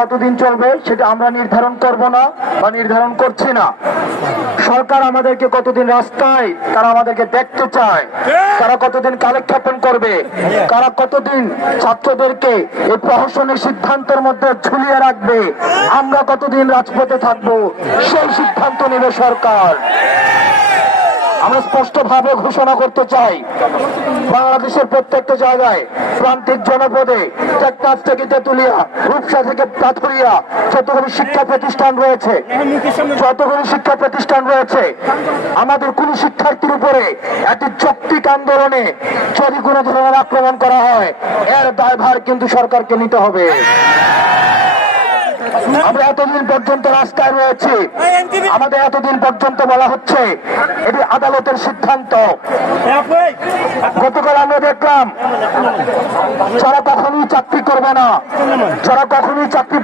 কতদিন চলবে সেটা আমরা নির্ধারণ করব না বা নির্ধারণ করছি না। সরকার আমাদেরকে কতদিন রাস্তায় তারা আমাদেরকে দেখতে চায়, তারা কতদিন কালেক্ষেপণ করবে, তারা কতদিন ছাত্রদেরকে এই প্রহসনের সিদ্ধান্তের মধ্যে ঝুলিয়ে রাখবে, আমরা কতদিন রাজপথে থাকবো সেই সিদ্ধান্ত নেবে সরকার। আমরা স্পষ্টভাবে ঘোষণা করতে চাই, বাংলাদেশের প্রত্যেকটা জায়গায় প্রান্তিক জনপদে টেকনাফ থেকে তেতুলিয়া, রূপসা থেকে পাথুরিয়া যতগুলি শিক্ষা প্রতিষ্ঠান রয়েছে আমাদের কোন শিক্ষার্থীর উপরে একটি যৌক্তিক আন্দোলনে যদি কোনো ধরনের আক্রমণ করা হয় এর দায়ভার কিন্তু সরকারকে নিতে হবে। আমরা এতদিন পর্যন্ত রাস্তায় রয়েছি, আমাদের এতদিন পর্যন্ত বলা হচ্ছে এটি আদালতের সিদ্ধান্ত। গতকাল আমরা দেখলাম যারা কখনোই চাকরি করবে না, যারা কখনোই চাকরি